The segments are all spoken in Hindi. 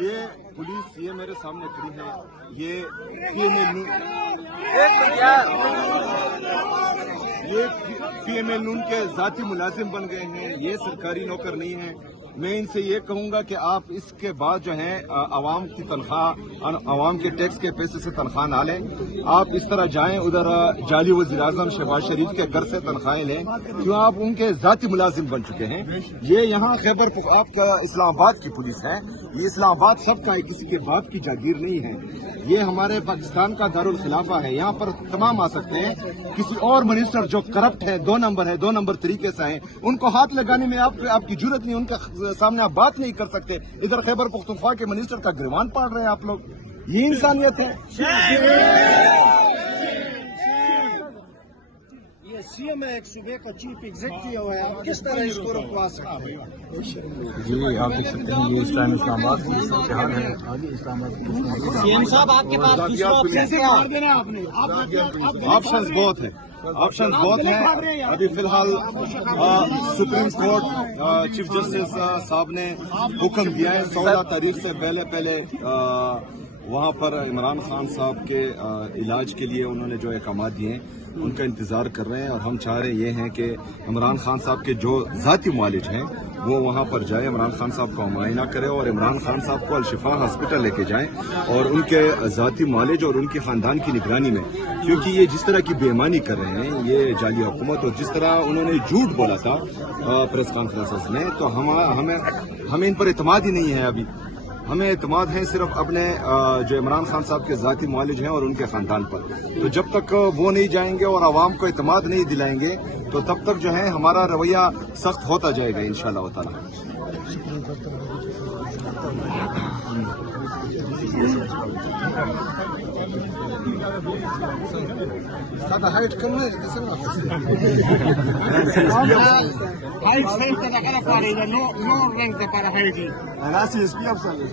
ये पुलिस ये मेरे सामने खड़ी है, ये पीएमएल नून के जाती मुलाजिम बन गए हैं, ये सरकारी नौकर नहीं है। मैं इनसे ये कहूंगा कि आप इसके बाद जो है आवाम की तनख्वाह, आवाम के टैक्स के पैसे से तनख्वाह ना लें। आप इस तरह जाएं उधर जाली वज़ीर-ए-आज़म शहबाज शरीफ के घर से तनख्वाहें लें, क्यों आप उनके जाती मुलाजिम बन चुके हैं। ये यहाँ खैबर आपका इस्लामाबाद की पुलिस है, ये इस्लामाबाद सबका है, किसी के बाप की जागीर नहीं है। ये हमारे पाकिस्तान का दारुल खिलाफा है, यहाँ पर तमाम आ सकते हैं। किसी और मिनिस्टर जो करप्ट है, 2 नंबर है, 2 नंबर तरीके से है, उनको हाथ लगाने में आपकी जरूरत नहीं, उनका सामने आप बात नहीं कर सकते। इधर खैबर पख्तूनख्वा के मिनिस्टर का गिरवान पाड़ रहे हैं आप लोग, ये इंसानियत है। ये सीएम है, एक सूबे का चीफ एग्जीक्यूटिव है, आप किस तरह इसको रुकवा सकते हैं? जी आप देख सकते हैं ये इस टाइम इस्लामाबाद की हाल है। आगे इस्लामाबाद सीएम साहब आपके पास दूसरा ऑप्शन क्या है? ऑप्शंस बहुत है, ऑप्शन बहुत हैं। अभी फिलहाल सुप्रीम कोर्ट चीफ जस्टिस साहब ने हुक्म दिया है 16 तारीख से पहले वहां पर इमरान खान साहब के इलाज के लिए उन्होंने जो अहकाम दिए हैं उनका इंतजार कर रहे हैं। और हम चाह रहे ये हैं कि इमरान खान साहब के जो जाती मुआलिज हैं वो वहां पर जाए, इमरान खान साहब का मुआयना करे और इमरान खान साहब को अल-शिफा हॉस्पिटल लेके जाएं और उनके जाती मुआलिज और उनके खानदान की निगरानी में, क्योंकि ये जिस तरह की बेईमानी कर रहे हैं ये जाली हुकूमत, और जिस तरह उन्होंने झूठ बोला था प्रेस कॉन्फ्रेंसेस में, तो हमें इन पर एतमाद ही नहीं है। अभी हमें एतमाद है सिर्फ अपने जो इमरान खान साहब के जाती मुआलिज हैं और उनके खानदान पर। तो जब तक वो नहीं जाएंगे और आवाम को एतमाद नहीं दिलाएंगे तो तब तक जो है हमारा रवैया सख्त होता जाएगा इंशाअल्लाह ताला। हाइट कम है, हाइट सही तरह का पारेगा, no rank de para haiti. Ahora sí es bien, ¿sabes?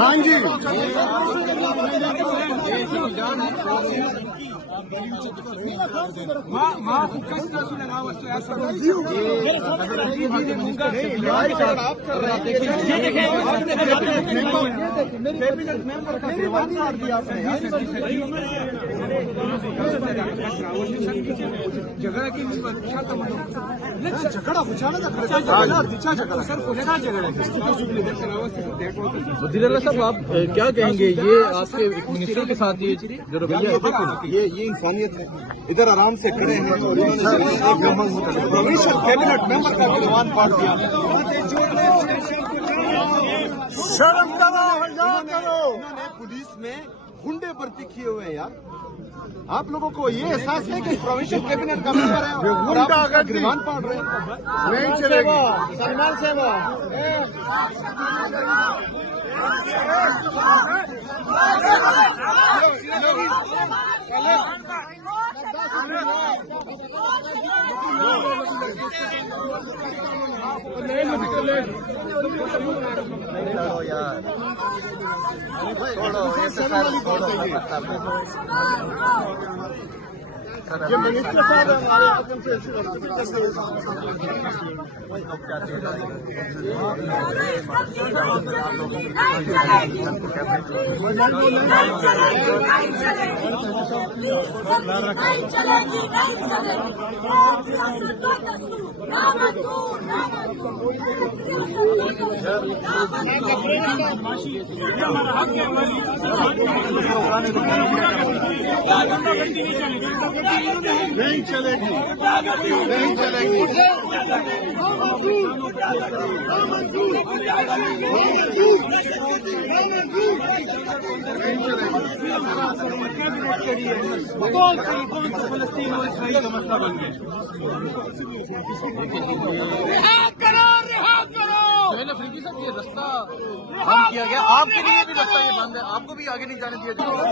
हाँ जी वज़ीर-ए-आला साहब आप क्या कहेंगे, ये आपके मिनिस्टर के साथ ये जो रवैया ये इंसानियत है। इधर आराम से खड़े हैं और कैबिनेट मेंबर का गिरवान पाड़ दिया। शर्म करो, हया करो। पुलिस में गुंडे भर्ती किए हुए हैं यार। आप लोगों को ये एहसास है कि प्रोविंशियल कैबिनेट का मेंबर है और आप उसका गिरवान पाड़ रहे हैं। नहीं चलेगी। सलमान सेवा यार छोड़ो, ये मिनिस्टर साहब हमारे आदम से नहीं चलेगी, नहीं चलेगी। कौन सा फलस्तीन और इसराइल का मसला बन गया? अफरीदी साहब ये रास्ता बंद किया गया, आपके लिए भी रास्ता ये बंद है, आपको भी आगे नहीं जाने दिया जाएगा।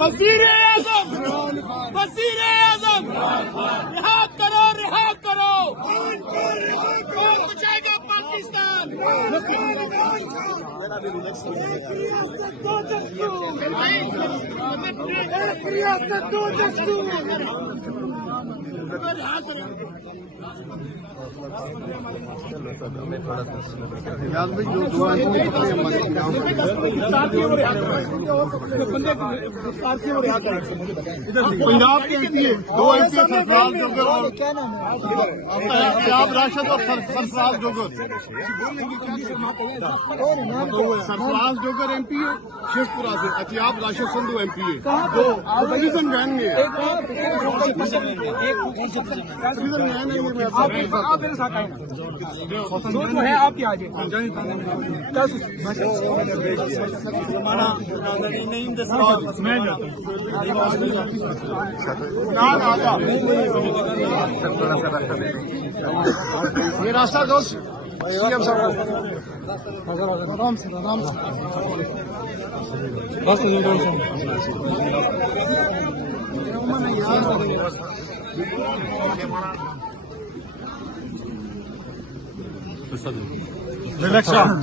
वज़ीर-ए-आज़म, वज़ीर-ए-आज़म, रिहा करो, कौन बचाएगा पाकिस्तान? एक रियासत दो दस्तूर। पंजाब के एमपी दो एमपी सरफराज जोगर और अतियाब राशिद और सरफराज जोगर। सरफराज जोगर एमपी है शेखपुरा से, अतियाब राशिद संधू एमपी है। दो डिवीजन वैन में है। आप मेरे साथ आए जो है आपके आगे ये रास्ता दोस्त सीएम साहब आराम से बस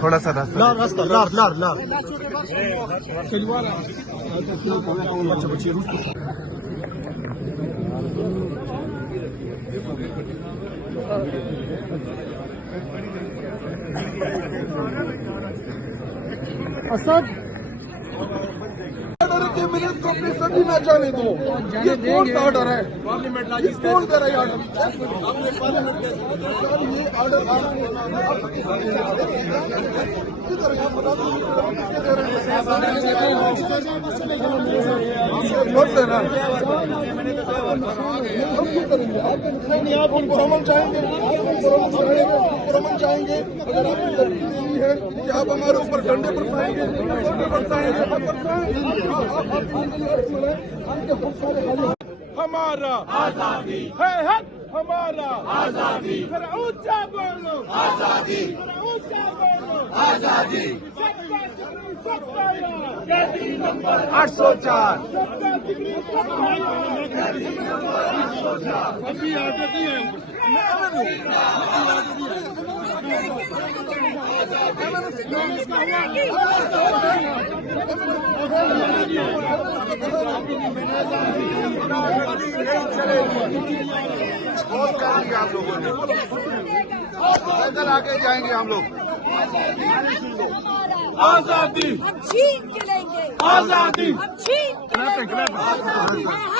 थोड़ा सा रास्ता लार असद के मिनट को अपनी सभी न जाने दो। ये कौन सा ऑर्डर है? ये कौन दे रहा है ऑर्डर? ये ऑर्डर आप उनको रमन चाहेंगे, रमन चाहेंगे। अगर आपकी गलती नहीं है कि आप हमारे ऊपर डंडे पर पाएंगे, हमारा आजादी है हक, हमारा आजादी। ऊंचा बोलो आजादी, ऊंचा बोलो आजादी। कैदी नंबर 804 अभी आजादी है। बहुत करेंगे आप लोगों ने, पैदल आगे जाएंगे हम लोग। आजादी हम छीन के लेंगे, आजादी हम छीन के लेंगे।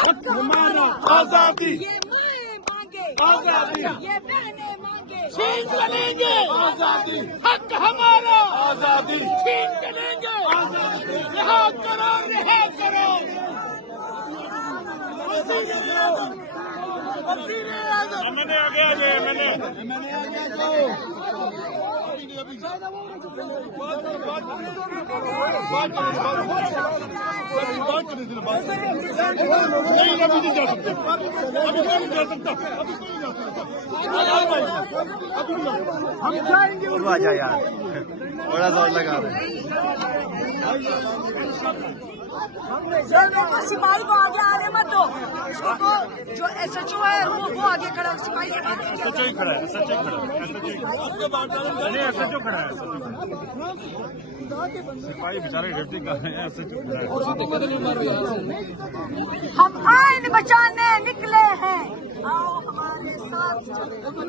हक हमारा, आजादी ये माएं मांगे, आजादी ये बहनें मांगे, छीन के लेंगे। आजादी हक हमारा, आजादी छीन के लेंगे। आजादी रिहा करो, रिहा करो। मैंने आगे आ गए, मैंने आगे जाओ। नहीं अभी नहीं जा सकते, अभी कोई नहीं जा सकता, अभी कोई नहीं जा सकता। हम जाएंगे। आजा यार, बड़ा जोर लगा रहे हैं। देखो सिपाही को आगे आने मत दो, उसको तो जो SHO है वो आगे खड़ा, सिपाही से बात नहीं SHO ही खड़ा है, SHO खड़ा है, नहीं SHO खड़ा है। सिपाही बेचारे ड्यूटी कर रहे हैं, SHO खड़ा है। हम आइन बचाने निकले हैं, आओ हमारे साथ चलो।